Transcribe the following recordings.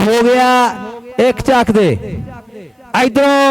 हो गया एक चक दे। इधरों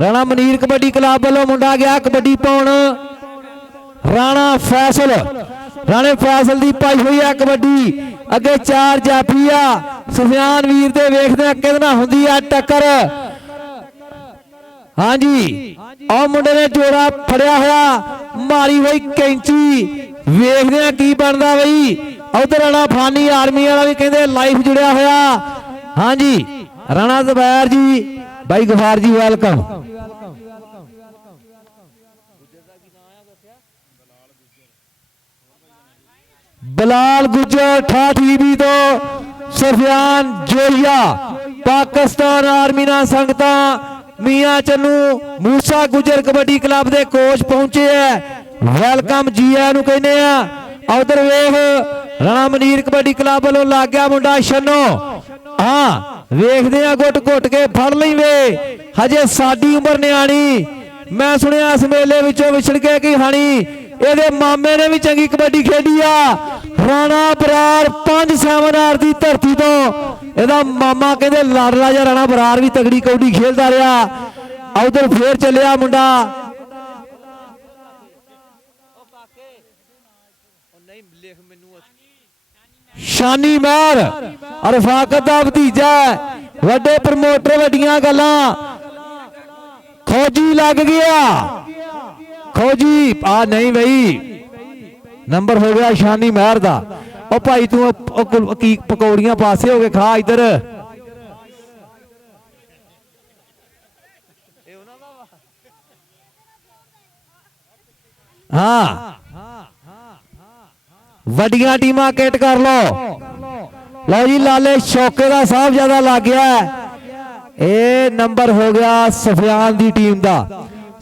राणा मनीर कबड्डी क्लब वालों मुंडा गया कबड्डी पाउण। राणा फैसल राणे फैसल की पाई हुई है कबड्डी। अगे 4 जाफी आ सुफियान वीर दे वेखदे किहदे नाल हुंदी आ टक्कर। हाँ जी आ मुंडे ने जोड़ा फड़िया होया मारी हुई कैंची वेखदे की बनदा बई। उधर राणा फानी आर्मी वाला भी कहते लाइफ जुड़िया होया। हाँ जी राणा जुबैर जी भाई गफार जी वेलकम। बलाल गुजर ठाठी तो सुफियान जोहिया पाकिस्तान आर्मी ना संगता मियां चन्नू मूसा गुजर कबड्डी क्लब के कोच पहुंचे है वेलकम जी आनू कहने। उधर वेख राणा मनीर कबड्डी क्लब वालों लग गया मुंडा छन्नो। हाँ वेखदे आ गुट घुट के फड़ लई वे हजे साडी उम्र न्याणी। मैं सुनिया इस मेले विचों विछड़ के की हानी ਇਹਦੇ मामे ने भी चंगी कबड्डी खेडी आ। राणा बरार 5 सेमिनार की धरती तो ਇਹਦਾ मामा कहते लाडला जा राणा बरार भी तगड़ी कबड्डी खेलता रहा। उधर फिर चलिया मुंडा शानी महर रफाकत का भतीजा वड्डे प्रमोटर वड्डियां गल्लां। फौजी लग गया फौजी आ नहीं भाई नंबर हो गया शानी महर दा। ओ भाई तू की पकौड़ियां पासे हो गए खा इधर। हाँ वड्डियां टीमां किट कर लो। लो जी लाले शौके का साहब ज्यादा लग गया। ए नंबर हो गया सुफियान की टीम का।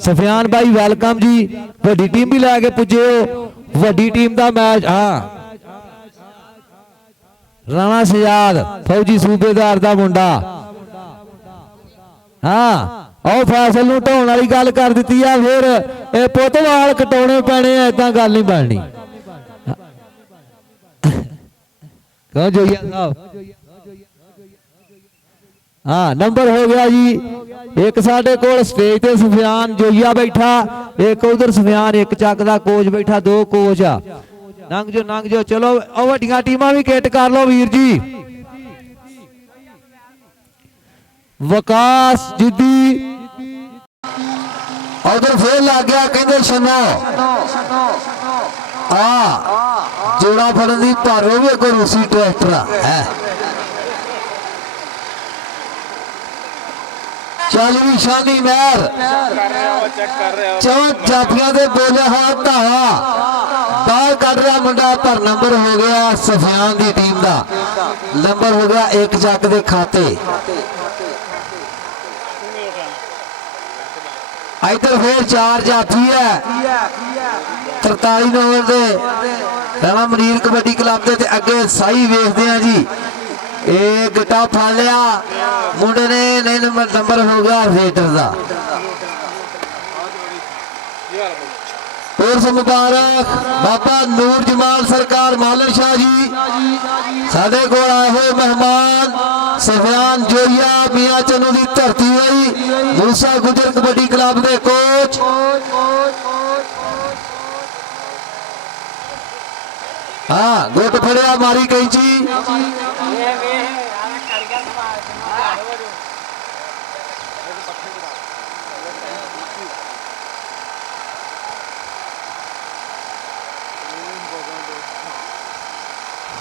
सुफियान भाई वेलकम जी वड्डी टीम भी लैके पुजे हो। वड्डी टीम का मैच। हाँ राणा सजाद फौजी सूबेदार का मुंडा। हाँ और फैसल नूं ढाउण वाली गल कर दी है। फिर पुत वाल कटाने पैने इदा गल नहीं बननी। क्यों जोइया साहब। हाँ नंबर हो गया जी एक साडे कोल स्टेज ते सुफियान जोइया बैठा एक उधर सुफियान एक चक दा कोच बैठा 2 कोच आ। नंग जो चलो वड्डियां टीमां भी किट कर लो वीर जी। वकास जिद्दी उधर फिर लग गया कहते छन्नो जोड़ा फड़न की भारो भी कोई रूसी ट्रैक्टर है। चल भी शानी महर 4 जाफिया के बोले हाथ धावा बाहर कट रहा मुंडा पर नंबर हो गया सुफियान की टीम का। नंबर हो गया एक चक के खाते। इधर फिर 4 जाफी है 43 नंबर के राणा मनीर कबड्डी क्लब के अगे साई वेखते हैं जी। ये गट्टा फड़ लिया मुंडे ने नहीं नंबर हो गया रेडर का। उर्स मुबारक बाबा नूर जमाल सरकार मालन शाह जी साडे कोल आए हुए मेहमान सुफियान जोइया मियां चन्नू की धरती हुई मूसा गुजर कबड्डी क्लब के कोच। हाँ गुट फड़िया मारी कैंची।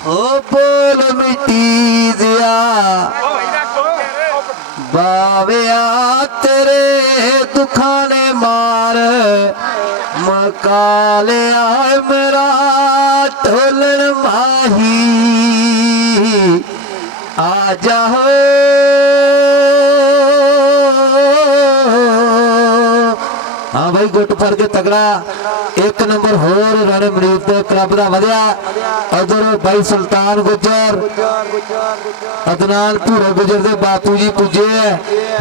ओ बोल मिट्टी दिया बाविया तेरे दुखा ने मार मका लिया मेरा ढोलन माही आ जाओ। हाँ भाई गुट फड़ के तगड़ा एक नंबर होर राणे मनीर के क्लब का वधिया। उधर भाई सुल्तान गुजर अदनान भूरे गुजर के बापू जी पुजे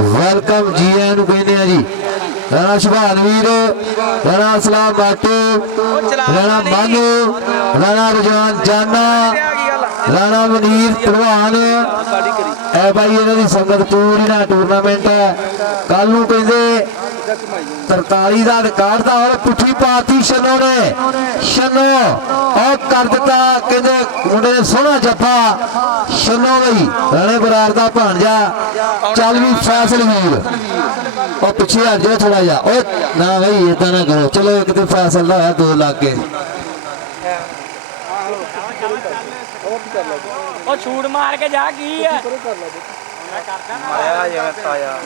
वेलकम जी आनू कहने जी। राणा शुभानवीर राणा सलाम बाटू राणा मानू राणा रुझान जाना ਰਾਣਾ ਮਨੀਰ ਭਲਵਾਨ ਐ ਬਾਈ ਇਹਨਾਂ ਦੀ ਸੰਗਤ ਪੂਰੀ ਨਾ ਟੂਰਨਾਮੈਂਟ ਕੱਲ ਨੂੰ ਕਹਿੰਦੇ 43 ਦਾ ਰਿਕਾਰਡ ਦਾ ਹੋਰ ਪੁੱਠੀ ਪਾਤੀ ਸ਼ਨੋ ਨੇ ਸ਼ਨੋ ਉਹ ਕਰ ਦਿੱਤਾ ਕਹਿੰਦੇ ਮੁੰਡੇ ਨੇ ਸੋਹਣਾ ਜੱਫਾ ਸ਼ਨੋ ਬਈ ਰਾਣੇ ਬਰਾੜ ਦਾ ਭਾਣਜਾ ਚੱਲ ਵੀ ਫੈਸਲ ਵੀਰ ਉਹ ਪਿੱਛੇ ਹਟ ਜਾ ਥੋੜਾ ਜਿਹਾ ਓਏ ਨਾ ਬਈ ਇਦਾਂ ਨਾ ਕਰੋ ਚਲੋ ਇੱਕ ਤੇ ਫੈਸਲ ਦਾ ਹੋਇਆ 2 ਲੱਖ ਕੇ ਉਹ ਛੂਟ ਮਾਰ ਕੇ ਜਾ ਕੀ ਹੈ ਮਾਰਿਆ ਜਿਵੇਂ ਤਾਇਆ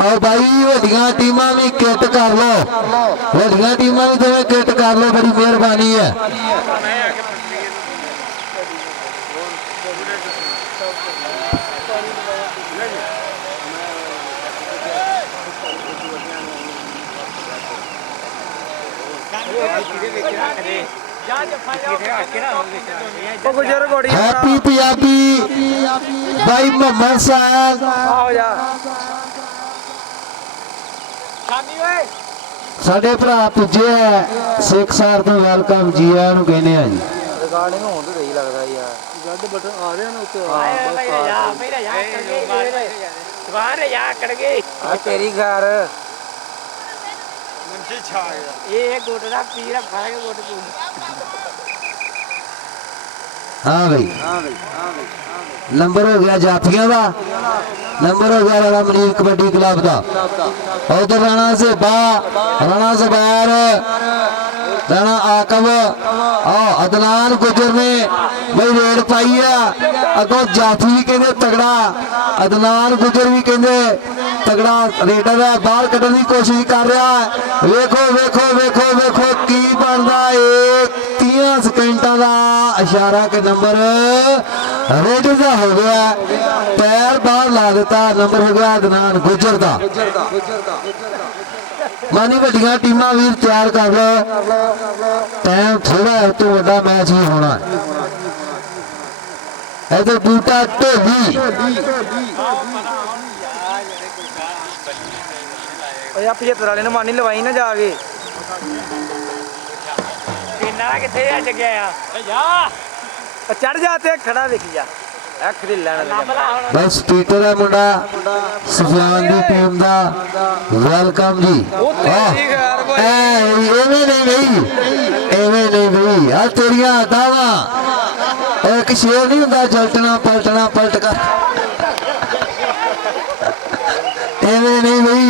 ਆ ਬਾਈ ਵੱਡੀਆਂ ਟੀਮਾਂ ਵੀ ਕਿੱਟ ਕਰ ਲੋ ਵੱਡੀਆਂ ਟੀਮਾਂ ਵੀ ਦੋਵੇਂ ਕਿੱਟ ਕਰ ਲੋ ਬੜੀ ਮਿਹਰਬਾਨੀ ਹੈ हैप्पी पंजाबी भाई मोहम्मद साहब साडे भरा पुजे है सिख सार तो वेलकम जी आया नु कहने आ जी रिकॉर्डिंग होन तो सही लगदा यार गड बटन आ रहे ना उत्ते दुकान या कट गई तेरी घर मुंशी छा गया ये गोटड़ा पीर फरक गोट हाँ भाई नंबर हो गया जाफिया का नंबर हो गया राणा मनीर कबड्डी क्लब का उधर राणा से बाहर राणा आकब अदनान गुजर ने भाई रेड पाई है अगो जाफी भी कहते तगड़ा अदनान गुजर भी कहते तगड़ा रेडर है बाहर कटने की कोशिश कर रहा है वेखो वेखो वेखो वेखो की बनता है 30 सेकंडा का इशारा के नंबर रेडर का हो गया पैर बाहर ला देता नंबर हो गया अदनान गुजर का मानी वड्डियां टीमां वीर तैयार कर लो टाइम थोड़ा है तो वड्डा मैच ही होना इधर बूटा ढोली यार 75 वाले ने मानी लवाई ना जाके किन्ना किथे अज गया जा चढ़ जाते खड़ा देखी जा बस पीटर है मुंडा सुफियान दी टीम दा वेलकम जी एवें नहीं भाई आ तेरिया दावा एक शेर नहीं होंदा जलटना पलटना पलट कर एवें नहीं भाई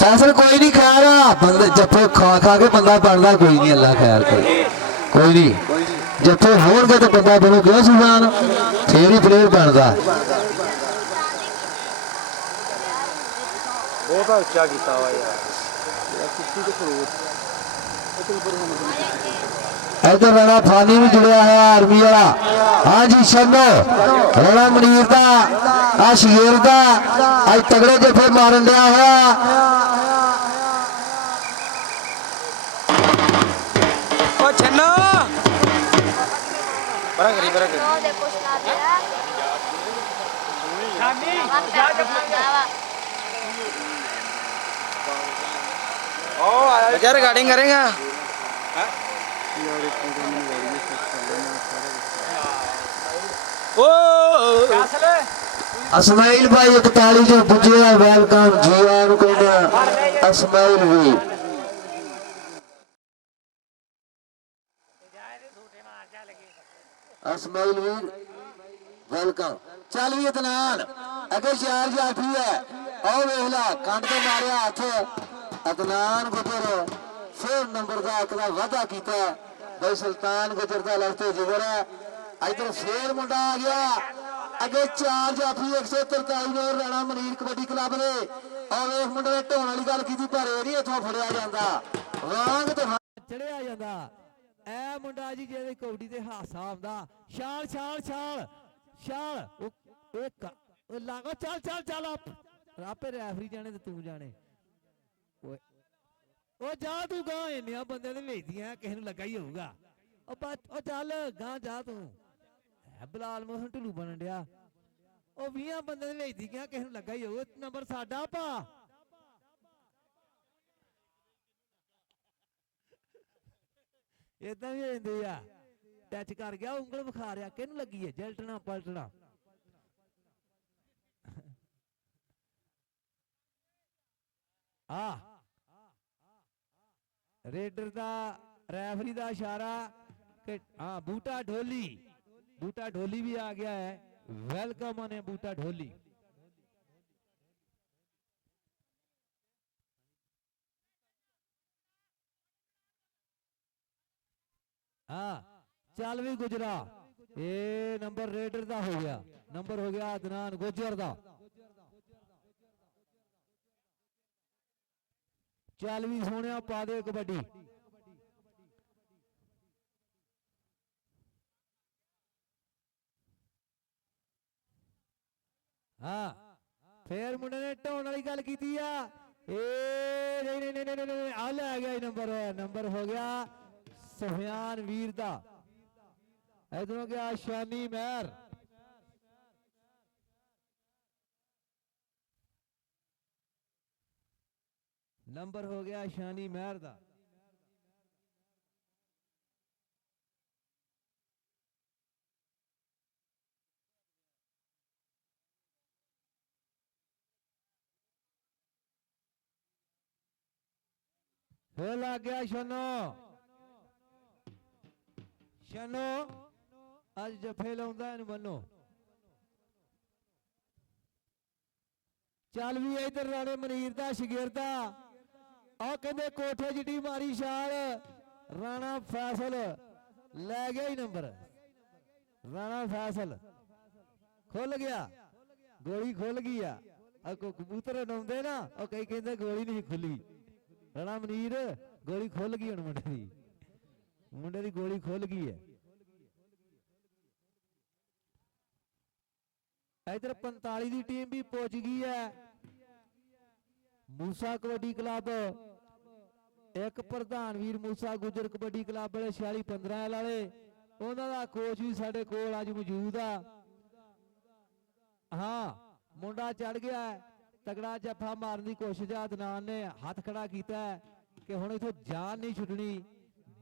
फैसल कोई नहीं खा रहा बंदे जफे खा खा के बंदा बनता कोई नहीं अल्लाह खैर कोई नहीं जत्थे होणगे तो बंदा बनू क्यों सुजान फिर ही प्लेयर बनता बहुत अच्छा किया हुआ यार इधर राणा फानी भी जुड़िया है आर्मी वाला हाँ जी शनो राणा मनीर का आ शेर का अज तगड़े जफे मारन दिया हुआ क्या रिकॉर्डिंग करेगा असमाइल भाई 41 जो पुजे वेलकम जी आनु कहने असमाइल भी असमाइल वीर वेलकम चल भी अदनान अगे चार जाफी है आओ वेखला कंड ते मारिया हाथ अदनान गुजर फिर नंबर का एक वादा किया भाई सुल्तान गुजर का लड़ते जिगर है इधर फिर मुंडा आ गया अगे चार जाफी 143 और राणा मनीर कबड्डी क्लब ने और वेख मुंडे ने ढोण वाली गल की पर ये नहीं इथों फड़िया जांदा वांग ते चढ़िया जांदा ए मुंडा जी जेदे कबड्डी ते हासा आंदा छाल छाल छाल छाल ओ लागो चल चल चल आपे रेफरी जाने ते तू जाने ओ जा तू गां इन्नियां बंदे ने भेजदियां किसे नु लगा ही होऊगा ओ चल गां जा तू बिलाल मोहन ढुलू बनन दिया ਉਹ 20 ਬੰਦੇ ਦੇ ਵੇਚਦੀ ਗਿਆ, ਕਿਸੇ ਨੂੰ ਲੱਗਾ ਹੀ ਹੋਊ ਨੰਬਰ ਸਾਡਾ ਭਾ। ਇਦਾਂ ਵੀ ਹੋ ਜਾਂਦੇ ਆ, ਟੱਚ ਕਰ ਗਿਆ ਉਂਗਲ ਵਿਖਾ ਰਿਹਾ, ਕਿਹਨੂੰ ਲੱਗੀ ਹੈ, ਜਲਟਣਾ ਪਲਟਣਾ। ਰੇਡਰ ਦਾ ਰੈਫਰੀ ਦਾ ਇਸ਼ਾਰਾ ਕਿ ਹਾਂ ਬੂਟਾ ਢੋਲੀ, ਬੂਟਾ ਢੋਲੀ ਵੀ ਆ ਗਿਆ ਹੈ। ਵੈਲਕਮ ਨੇ ਬੂਟਾ ਢੋਲੀ। ਚੱਲ ਵੀ ਗੁਜਰਾ, ਇਹ ਨੰਬਰ ਰੇਡਰ ਦਾ ਹੋ ਗਿਆ, ਨੰਬਰ ਹੋ ਗਿਆ ਅਦਨਾਨ ਗੁਜਰ ਦਾ। ਚੱਲ ਵੀ ਸੋਹਣਿਆ ਪਾ ਦੇ ਕਬੱਡੀ। ਫੇਰ ਮੁੰਡੇ ਨੇ ਢਾਉਣ ਵਾਲੀ ਗੱਲ ਕੀਤੀ ਆ, ਇਹ ਨਹੀਂ ਨਹੀਂ ਨਹੀਂ ਨਹੀਂ ਆ ਲੈ ਗਿਆ ਨੰਬਰ, ਨੰਬਰ ਹੋ ਗਿਆ ਸੁਫਿਆਨ ਵੀਰ ਦਾ। ਇਧਰੋਂ ਗਿਆ ਸ਼ਾਨੀ ਮਹਿਰ, ਨੰਬਰ ਹੋ ਗਿਆ ਸ਼ਾਨੀ ਮਹਿਰ ਦਾ। ਫੇਰ ਲੱਗ ਗਿਆ ਸ਼ਨੋ, ਸ਼ਨੋ ਅੱਜ ਜੱਫੇ ਲਾਉਂਦਾ ਇਹਨੂੰ ਮੰਨੋ। ਚੱਲ ਵੀ ਇਧਰ ਰਾਣੇ ਮਨੀਰ ਦਾ ਸ਼ਗਿਰਦਾ, ਆਹ ਕਹਿੰਦੇ ਕੋਠੇ ਜਿੱਡੀ ਮਾਰੀ ਛਾਲ, ਰਾਣਾ ਫੈਸਲ ਲੈ ਗਿਆ ਹੀ ਨੰਬਰ। ਰਾਣਾ ਫੈਸਲ ਖੁੱਲ ਗਿਆ, ਗੋਲੀ ਖੁੱਲ ਗਈ ਆ। ਕਬੂਤਰ ਉਡਾਉਂਦੇ ਨਾ, ਉਹ ਕਈ ਕਹਿੰਦੇ ਗੋਲੀ ਨਹੀਂ ਖੁੱਲੀ। ਰਾਣਾ ਮਨੀਰ ਗੋਲੀ ਖੁੱਲ ਗਈ ਹੁਣ ਮੁੰਡੇ ਦੀ, ਮੁੰਡੇ ਦੀ ਗੋਲੀ ਖੁੱਲ ਗਈ ਹੈ। ਇਧਰ 45 ਦੀ ਟੀਮ ਵੀ ਪਹੁੰਚ ਗਈ ਹੈ। ਮੂਸਾ ਕਬੱਡੀ ਕਲੱਬ, ਇੱਕ ਪ੍ਰਧਾਨ ਵੀਰ ਮੂਸਾ ਗੁਜਰ ਕਬੱਡੀ ਕਲੱਬ ਵਾਲੇ 46-15 ਵਾਲੇ, ਉਹਨਾਂ ਦਾ ਕੋਚ ਵੀ ਸਾਡੇ ਕੋਲ ਅੱਜ ਮੌਜੂਦ ਆ। ਮੁੰਡਾ ਚੜ ਗਿਆ, ਤਗੜਾ ਜੱਫਾ ਮਾਰਨ ਦੀ ਕੋਸ਼ਿਸ਼ ਆ। ਅਦਨਾਨ ਨੇ ਹੱਥ ਖੜਾ ਕੀਤਾ ਕਿ ਹੁਣ ਇਥੋਂ ਜਾਨ ਨਹੀਂ ਛੁੱਟਣੀ,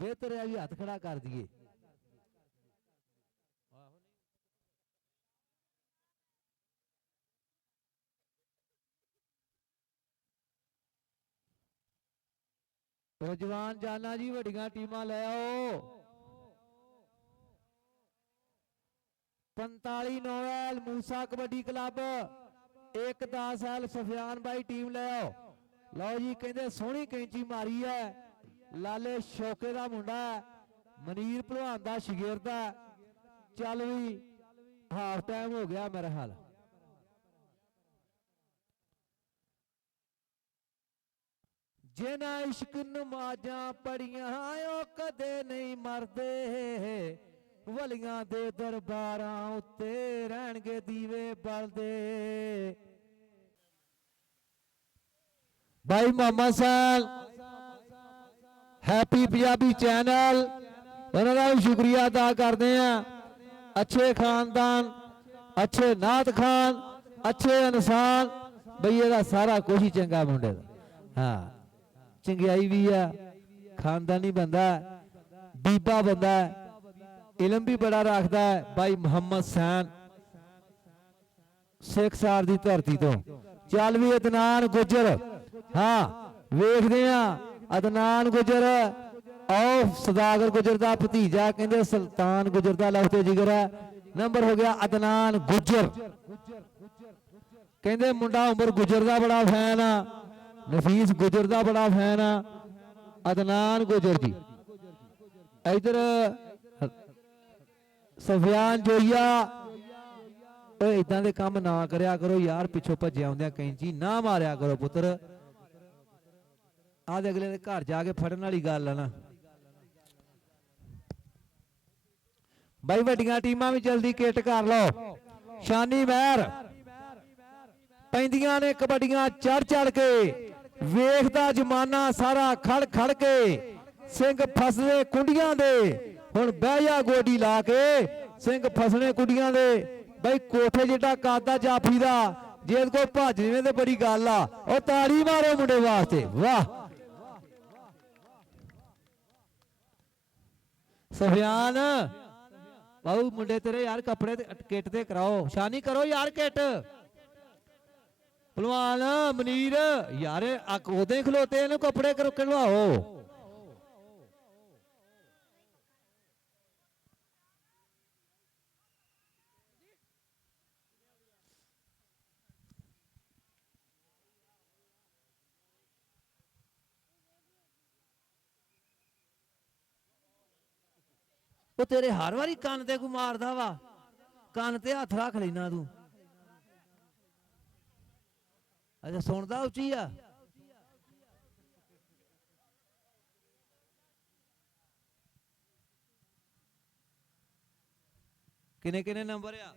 ਬਿਹਤਰ ਹੈ ਵੀ ਹੱਥ ਖੜਾ ਕਰ ਦਈਏ। ਜਵਾਨ ਜਾਨਾ ਜੀ ਵੱਡੀਆਂ ਟੀਮਾਂ ਲੈ ਆਓ। 45 ਨੋਵੈਲ ਮੂਸਾ ਕਬੱਡੀ ਕਲੱਬ, 1-10 ਸੁਫਿਆਨ ਬਾਈ ਟੀਮ ਲੈ ਆਓ। ਲਓ ਜੀ, ਕਹਿੰਦੇ ਸੋਹਣੀ ਕੈਂਚੀ ਮਾਰੀ ਹੈ, ਲਾਲੇ ਸ਼ੌਕੇ ਦਾ ਮੁੰਡਾ, ਮਨੀਰ ਭਲਵਾਨ ਦਾ ਸ਼ਗਿਰਦਾ। ਚੱਲ ਵੀ ਹਾਫ ਟਾਈਮ ਹੋ ਗਿਆ ਮੇਰਾ ਹਾਲ। ਜਿਨ੍ਹਾਂ ਇਸ਼ਕ ਨਮਾਜ਼ਾਂ ਪੜੀਆਂ ਉਹ ਕਦੇ ਨਹੀਂ ਮਰਦੇ, ਵਲੀਆਂ ਦੇ ਦਰਬਾਰਾਂ ਉੱਤੇ ਰਹਿਣਗੇ ਦੀਵੇ ਬਲਦੇ। ਭਾਈ ਮੁਹੰਮਦ ਸਾਹਿਬ ਹੈਪੀ ਪੰਜਾਬੀ ਚੈਨਲ, ਉਹਨਾਂ ਦਾ ਵੀ ਸ਼ੁਕਰੀਆ ਅਦਾ ਕਰਦੇ ਆ। ਅੱਛੇ ਖਾਨਦਾਨ, ਅੱਛੇ ਨਾਤ ਖਾਨ, ਅੱਛੇ ਇਨਸਾਨ, ਬਈ ਇਹਦਾ ਸਾਰਾ ਕੁਝ ਹੀ ਚੰਗਾ ਮੁੰਡੇ ਦਾ। ਚੰਗਿਆਈ ਵੀ ਆ, ਖਾਨਦਾਨੀ ਬੰਦਾ, ਬੀਬਾ ਬੰਦਾ, ਇਲਮ ਵੀ ਬੜਾ ਰੱਖਦਾ ਹੈ। ਭਾਈ ਮੁਹੰਮਦ ਸੈਨ ਸਿੱਖਸਾਰ ਦੀ ਧਰਤੀ ਤੋਂ। ਚੱਲ ਵੀ ਅਦਨਾਨ ਗੁਜਰ, ਵੇਖਦੇ ਆ ਅਦਨਾਨ ਗੁਜਰ, ਆਓ ਸਦਾਗਰ ਗੁਜਰ ਦਾ ਭਤੀਜਾ, ਕਹਿੰਦੇ ਸੁਲਤਾਨ ਗੁਜਰ ਦਾ ਲਖਤੇ ਜਿਗਰ ਹੈ। ਨੰਬਰ ਹੋ ਗਿਆ ਅਦਨਾਨ ਗੁਜਰ, ਕਹਿੰਦੇ ਮੁੰਡਾ ਉਮਰ ਗੁਜਰ ਦਾ ਬੜਾ ਫੈਨ ਆ, ਨਫੀਸ ਗੁਜਰ ਦਾ ਬੜਾ ਫੈਨ ਆ। ਅਦਨਾਨ ਗੁਜਰ ਜੀ। ਇਧਰ ਸੁਫਿਆਨ ਜੋਈਆ, ਇਦਾਂ ਦੇ ਕੰਮ ਨਾ ਕਰਿਆ ਕਰੋ ਯਾਰ, ਪਿੱਛੋਂ ਭੱਜੇ ਆਉਂਦਿਆਂ ਕੈਂਚੀ ਨਾ ਮਾਰਿਆ ਕਰੋ ਪੁੱਤਰ। ਆਹ ਦੇ ਅਗਲੇ ਦੇ ਘਰ ਜਾ ਕੇ ਫੜਨ ਵਾਲੀ ਗੱਲ ਆ ਨਾ। ਬਾਈ ਵੱਡੀਆਂ ਟੀਮਾਂ ਵੀ ਜਲਦੀ ਕਿੱਟ ਕਰ ਲਓ। ਸ਼ਾਨੀ ਮਹਿਰ ਪੈਂਦੀਆਂ ਨੇ ਕਬੱਡੀਆਂ ਚੜ ਚੜ ਕੇ, ਵੇਖਦਾ ਜਮਾਨਾ ਸਾਰਾ ਖੜ ਖੜ ਕੇ, ਸਿੰਘ ਫਸਦੇ ਕੁੰਡੀਆਂ ਦੇ, ਹੁਣ ਬਹਿ ਜਾ ਗੋਡੀ ਲਾ ਕੇ, ਸਿੰਘ ਫਸਣੇ ਕੁੰਡੀਆਂ ਦੇ। ਬਈ ਕੋਠੇ ਜਿੱਡਾ ਕਾਦਾ ਜਾਫੀ ਦਾ ਜੇ ਇਹਦੇ ਕੋਲ ਭੱਜ ਜਵੇਂ ਤੇ ਬੜੀ ਗੱਲ ਆ ਉਹ ਤਾੜੀ ਮਾਰੋ ਮੁੰਡੇ ਵਾਸਤੇ ਵਾਹ ਸਫਿਆਨ ਬਾਹੂ ਮੁੰਡੇ ਤੇਰੇ ਯਾਰ ਕੱਪੜੇ ਤੇ ਕਿੱਟ ਤੇ ਕਰਾਓ ਸ਼ਾਨੀ ਕਰੋ ਯਾਰ ਕਿੱਟ ਪਹਿਲਵਾਨ ਮਨੀਰ ਯਾਰ ਉਹਦੇ ਖਲੋਤੇ ਇਹਨੂੰ ਕੱਪੜੇ ਕਢਵਾਓ ਉਹ ਤੇਰੇ ਹਰ ਵਾਰੀ ਕੰਨ ਤੇ ਕੋ ਮਾਰਦਾ ਵਾ ਕੰਨ ਤੇ ਹੱਥ ਰੱਖ ਲੈਣਾ ਤੂੰ ਅੱਛਾ ਸੁਣਦਾ ਉੱਚੀ ਆ ਕਿੰਨੇ ਕਿੰਨੇ ਨੰਬਰ ਆ